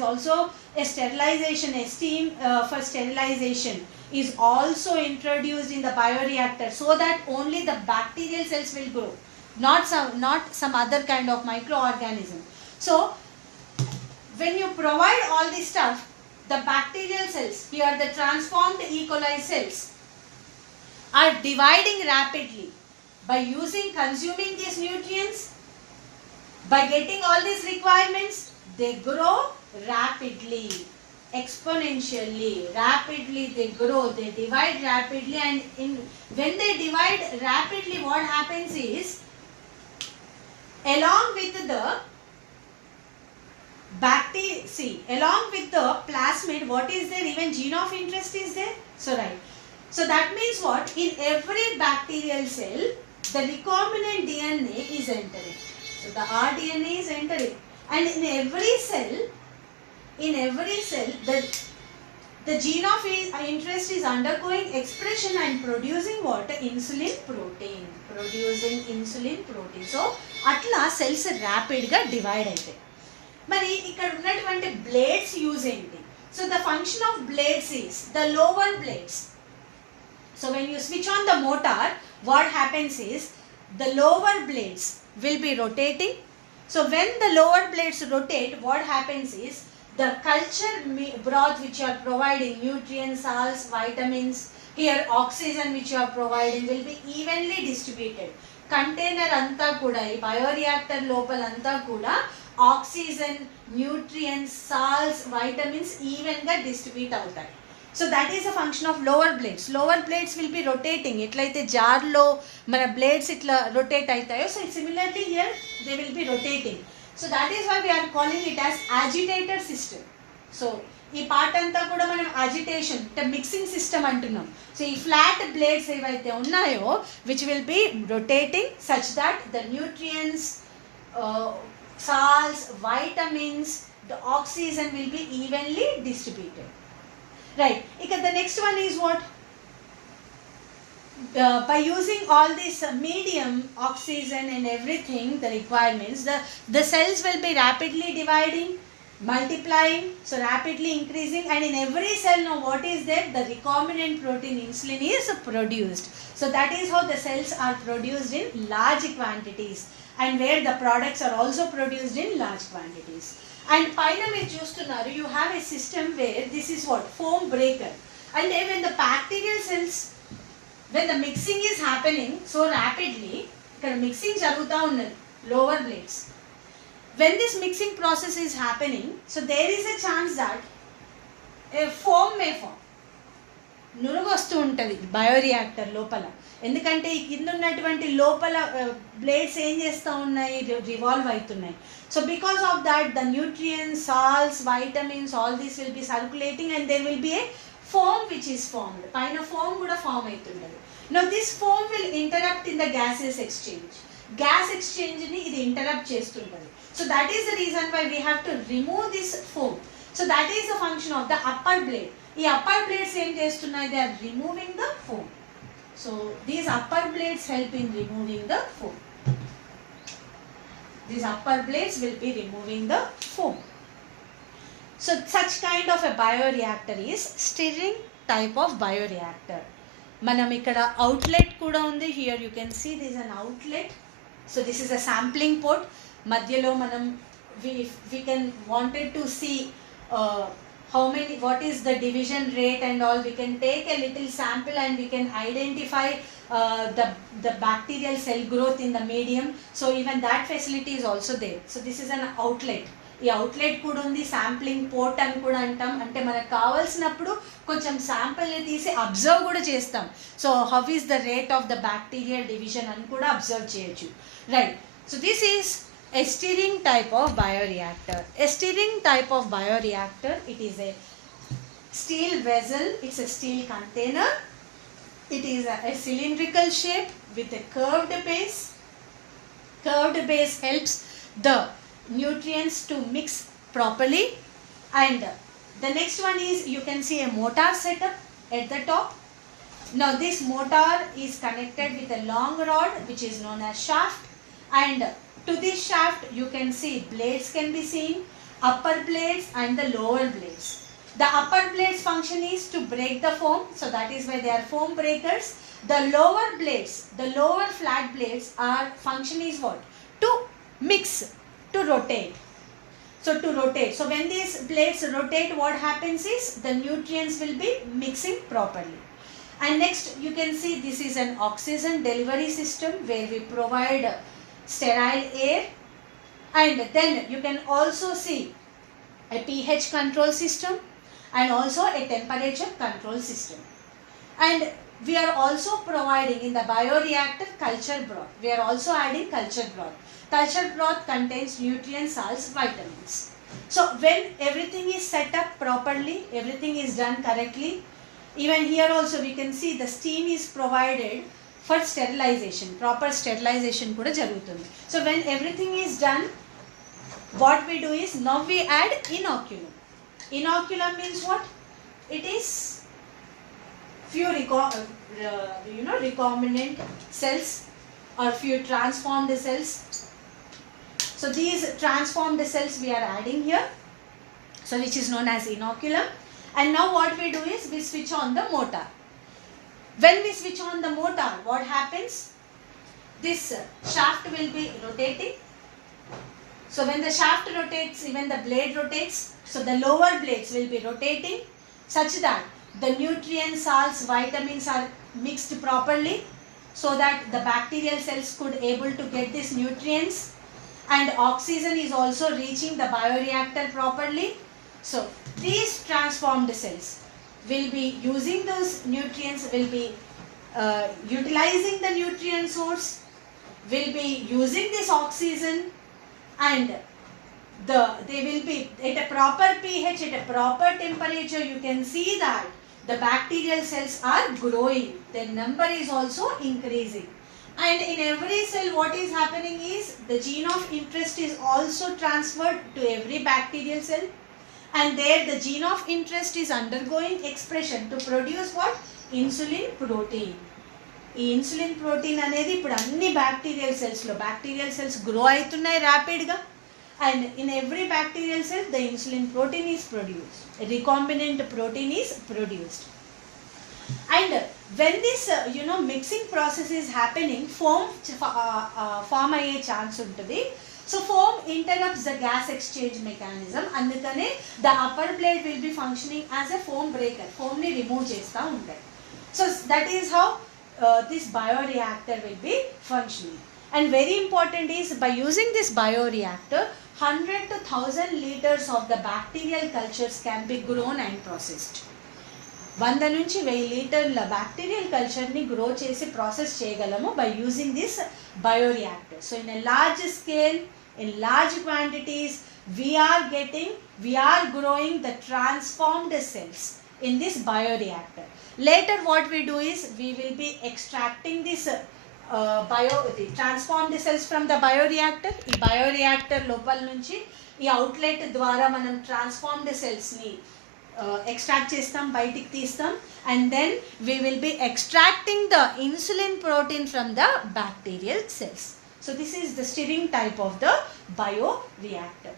is also a sterilization, a steam for sterilization is also introduced in the bioreactor, so that only the bacterial cells will grow, not some other kind of microorganism. So when you provide all this stuff, the bacterial cells, here the transformed E. coli cells, are dividing rapidly by consuming these nutrients. By getting all these requirements, they grow rapidly, exponentially, rapidly they grow, they divide rapidly, and when they divide rapidly, what happens is, along with the along with the plasmid, what is there? Even gene of interest is there. So right. So that means what? In every bacterial cell, the recombinant DNA is entering. So the rDNA is entering, and in every cell, the gene of interest is undergoing expression and producing what? Insulin protein. So atla cells rapid ga divide aitayi. Mari ikkada unnatuvanti blades use enti? So the function of blades is the lower blades. So when you switch on the motor, what happens is the lower blades will be rotating. So when the lower blades rotate, what happens is the culture broth which you are providing, nutrients, salts, vitamins, here oxygen which you are providing, will be evenly distributed. Container anta kuda, bioreactor lopal anta kuda, oxygen, nutrients, salts, vitamins even ga distribute avutayi. So that is a function of lower blades. Lower blades will be rotating. Itlaite jar lo mana blades itla rotate aitayo. So similarly here they will be rotating. So that is why we are calling it as agitator system. So ee part anta kuda manam agitation, mixing system antunnam. So ee flat blades evaithe unnayo, which will be rotating such that the nutrients, salts, vitamins, the oxygen will be evenly distributed. Right. The next one is what? By using all this medium, oxygen and everything, the requirements, the cells will be rapidly dividing, multiplying, so rapidly increasing, and in every cell now what is there? The recombinant protein insulin is produced. So that is how the cells are produced in large quantities, and where the products are also produced in large quantities. And finally, you have a system where this is what? Foam breaker. And then when the bacterial cells, when the mixing is happening so rapidly, mixing jaruta unnadi, lower blades. When this mixing process is happening, so there is a chance that a foam may form. నురుగు వస్తూ ఉంటుంది bioreactor లోపల. ఎందుకంటే ఈ కింద ఉన్నటువంటి లోపల blades ఏం చేస్తూ ఉన్నాయి? రివాల్వ్ అవుతున్నాయి. So because of that the nutrients, salts, vitamins, all these will be circulating and there will be a foam which is formed. పైన ఫోమ్ కూడా ఫామ్ అవుతుంటుంది. Now this foam will interrupt in the gases exchange. Gas ఎక్స్చేంజ్ని ఇది interrupt చేస్తుంటుంది. So that is the reason why we have to remove this foam. So that is the function of the upper blade. ఈ upper blades ఏం చేస్తున్నాయి? They are removing the foam. So these upper blades help in removing the foam. These upper blades will be removing the foam. So such kind of a bioreactor is stirring type of bioreactor. Manam ikkada outlet kuda undi. Here you can see this is an outlet. So this is a sampling port. Madhyalo manam we can wanted to see how many, what is the division rate and all. We can take a little sample and we can identify the bacterial cell growth in the medium. So even that facility is also there. So this is an outlet. ఈ outlet కూడా ఉంది, sampling port అని కూడా అంటాం. అంటే మనకు కావాల్సినప్పుడు కొంచెం శాంపిల్ని తీసి అబ్జర్వ్ కూడా చేస్తాం. So how is the rate of the bacterial division అని కూడా అబ్జర్వ్ చేయొచ్చు. Right. So this is a stirring type of bioreactor. A stirring type of bioreactor, it is a steel vessel, it's a steel container. It is a cylindrical shape with a curved base. Curved base helps the nutrients to mix properly. And the next one is, you can see a motor setup at the top. Now this motor is connected with a long rod which is known as shaft, and to this shaft you can see blades can be seen, upper plates and the lower plates. The upper plates function is to break the foam, so that is why they are foam breakers. The lower plates, the lower flat plates are function is what? To mix, to rotate. So to rotate. So when these plates rotate, what happens is the nutrients will be mixing properly. And next you can see this is an oxygen delivery system where we provide sterile air, and then you can also see a pH control system and also a temperature control system. And we are also providing in the bioreactor culture broth. We are also adding culture broth. Culture broth contains nutrients, salts, vitamins. So when everything is set up properly, everything is done correctly, even here also we can see the steam is provided for sterilization. Proper sterilization kuda jarugutundi. So when everything is done, what we do is now we add inoculum. Inoculum means what? It is few recombinant cells or few transformed cells. So these transformed cells we are adding here, so which is known as inoculum. And now what we do is we switch on the motor. When we switch on the motor, what happens? This shaft will be rotating. So when the shaft rotates, even the blade rotates. So the lower blades will be rotating such that the nutrients, salts, vitamins are mixed properly, so that the bacterial cells could able to get these nutrients, and oxygen is also reaching the bioreactor properly. So these transformed cells will be using those nutrients, will be utilizing the nutrient source, will be using this oxygen, and they will be at a proper pH, at a proper temperature. You can see that the bacterial cells are growing, their number is also increasing. And in every cell what is happening is the gene of interest is also transferred to every bacterial cell, and there the gene of interest is undergoing expression to produce what? Insulin protein. ఈ insulin protein అనేది ఇప్పుడు అన్ని bacterial cells grow అవుతున్నాయి ర్యాపిడ్గా, and in every bacterial cell the insulin protein is produced, recombinant protein is produced. And when this mixing process is happening, foam form అయ్యే chance ఉంటుంది. So foam interrupts the gas exchange mechanism. అందుకనే the upper plate will be functioning as a foam breaker. Foam ని remove చేస్తూ ఉంటాయి. So that is how this bioreactor will be functioning. And very important is by using this bioreactor, 100 to 1000 liters of the bacterial cultures can be grown and processed. 100 నుంచి 1000 లీటర్ల bacterial కల్చర్ని grow చేసి process చేయగలము by using this bioreactor. So in a large scale, in large quantities, we are growing the transformed cells in this bioreactor. Later what we do is we will be extracting this transformed cells from the bioreactor. ఈ bioreactor లోపల నుంచి ఈ outlet ద్వారా మనం transformed సెల్స్ని extract చేస్తాం, బయటికి తీస్తాం, and then we will be extracting the insulin protein from the bacterial cells. So this is the stirring type of the bioreactor.